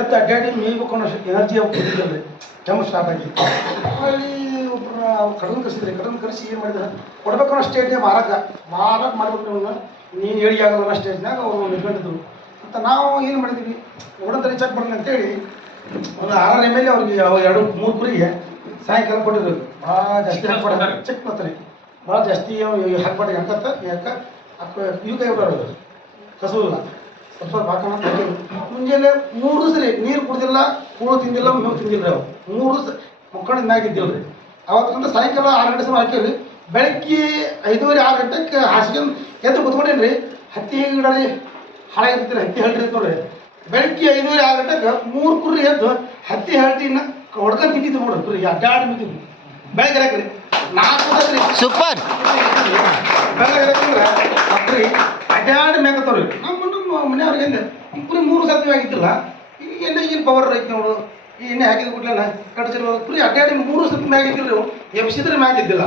ಎದ್ದು ಅಡ್ಡಾಡಿ ಮೇಯ್ಬೇಕು ಅನ್ನೋ ಎನರ್ಜಿ ಅವು ಕೊಟ್ಟಿದ್ದಲ್ರಿ ಕೆಮ್ಮು ಸ್ಟಾರ್ಟ್ ಆಗಿ ಅಲ್ಲಿ ಒಬ್ಬರು ಕಡನ್ ಕರೆಸಿದ್ರಿ ಕಡನ್ ಕರೆಸಿ ಏನು ಮಾಡಿದ್ರೆ ಕೊಡ್ಬೇಕನ್ನೋ ಸ್ಟೇಜ್ಗೆ ಮಾರಾಕ ಮಾಡ್ಬೇಕು ನೀವು ನೀನು ಹೇಳಿ ಆಗಲ್ಲ ಅನ್ನೋ ಸ್ಟೇಜ್ನಾಗ ಅವರು ನಿಂತ್ಕೊಂಡಿದ್ರು ಅಂತ ನಾವು ಏನು ಮಾಡಿದ್ವಿ ನೋಡಂತರಿ ಚೆಕ್ ಮಾಡೋಣ ಅಂತೇಳಿ ಒಂದು 6 ML ಅವ್ರಿಗೆ 2-3 ಕುರಿಗೆ ಸಾಯಂಕಾಲ ಕೊಟ್ಟಿರೋದು ಭಾಳ ಜಾಸ್ತಿ ಹಾಕ್ಬೇಡ ಚೆಕ್ ಮಾಡ್ತಾರೆ ಭಾಳ ಜಾಸ್ತಿ ಹಾಕ್ಬೇಡ ಯಾಕಂತ ಯಾಕೆ ಇವು ಕೈ ಬಿಡೋದು ಕಸೂಲ್ಲ ಸ್ವಲ್ಪ ಹಾಕೋಣ ಮುಂಜಾನೆ 3 ಸರಿ ನೀರು ಕುಡ್ದಿಲ್ಲ ಕೂಳು ತಿಂದಿಲ್ಲ ಮೇವು ತಿಂದಿಲ್ಲ ರೀ ಅವ್ರು 3 ಮುಕ್ಕೊಂಡಿದ್ದ ಮ್ಯಾಗ ಇದ್ದಿಲ್ಲ ರೀ ಅವತ್ತಿಂದ ಸಾಯಂಕಾಲ 6 ಗಂಟೆ ಸಮಯ ಹಾಕಿವ್ರಿ ಬೆಳಗ್ಗೆ 5:30-6 ಗಂಟೆಗೆ ಹಾಸಿಗೆ ಎದ್ದು ಕುತ್ಕೊಂಡೇನಿ ರೀ ಹತ್ತಿ ಗಿಡ ರೀ ಹಾಳಾಗಿರ್ತೀರಿ ಹತ್ತಿ ಹಳ್ಳಿ ನೋಡ್ರಿ ಬೆಳಗ್ಗೆ 5:30-6 ಗಂಟೆಗೆ 3 ಕುರಿ ಎದ್ದು ಹತ್ತಿ ಹಳ್ಳಿನ ಹೊಡ್ಕೊಂಡು ತಿಂದಿದ್ದು ನೋಡ್ರಿ ಕುರಿ ಅಡ್ಡಾಡಿ ಬಿದ್ದಿದ್ದು ಬೆಳಗ್ಗೆ ಹಾಕ್ರಿ 4 ಸೂಪರ್ ಬೆಳಗ್ಗೆ ಹಾಕಂದ್ರೆ ಅಕ್ರಿ ಅಡ್ಡಾಡಿ ಮೇಕತ್ತವ್ರಿ ನಮ್ಮ ಮನೆಯವ್ರಿಗೆ ಎಂದೆ ಕುರಿ 3 ಸತಿ ಆಗಿದ್ದಿಲ್ಲ ಈಗ ಎಣ್ಣೆ ಏನು ಪವರ್ ಐತಿ ನೋಡು ಈ ಎಣ್ಣೆ ಹಾಕಿದ ಕೂಡಲೇ ಕಟ್ಸಿರೋ ಕುರಿ ಅಡ್ಡಾಡಿ 3 ಸತಿ ಮ್ಯಾಗಿದ್ದಿಲ್ಲ ಎಬ್ಸಿದ್ರೆ ಮ್ಯಾಗಿದ್ದಿಲ್ಲ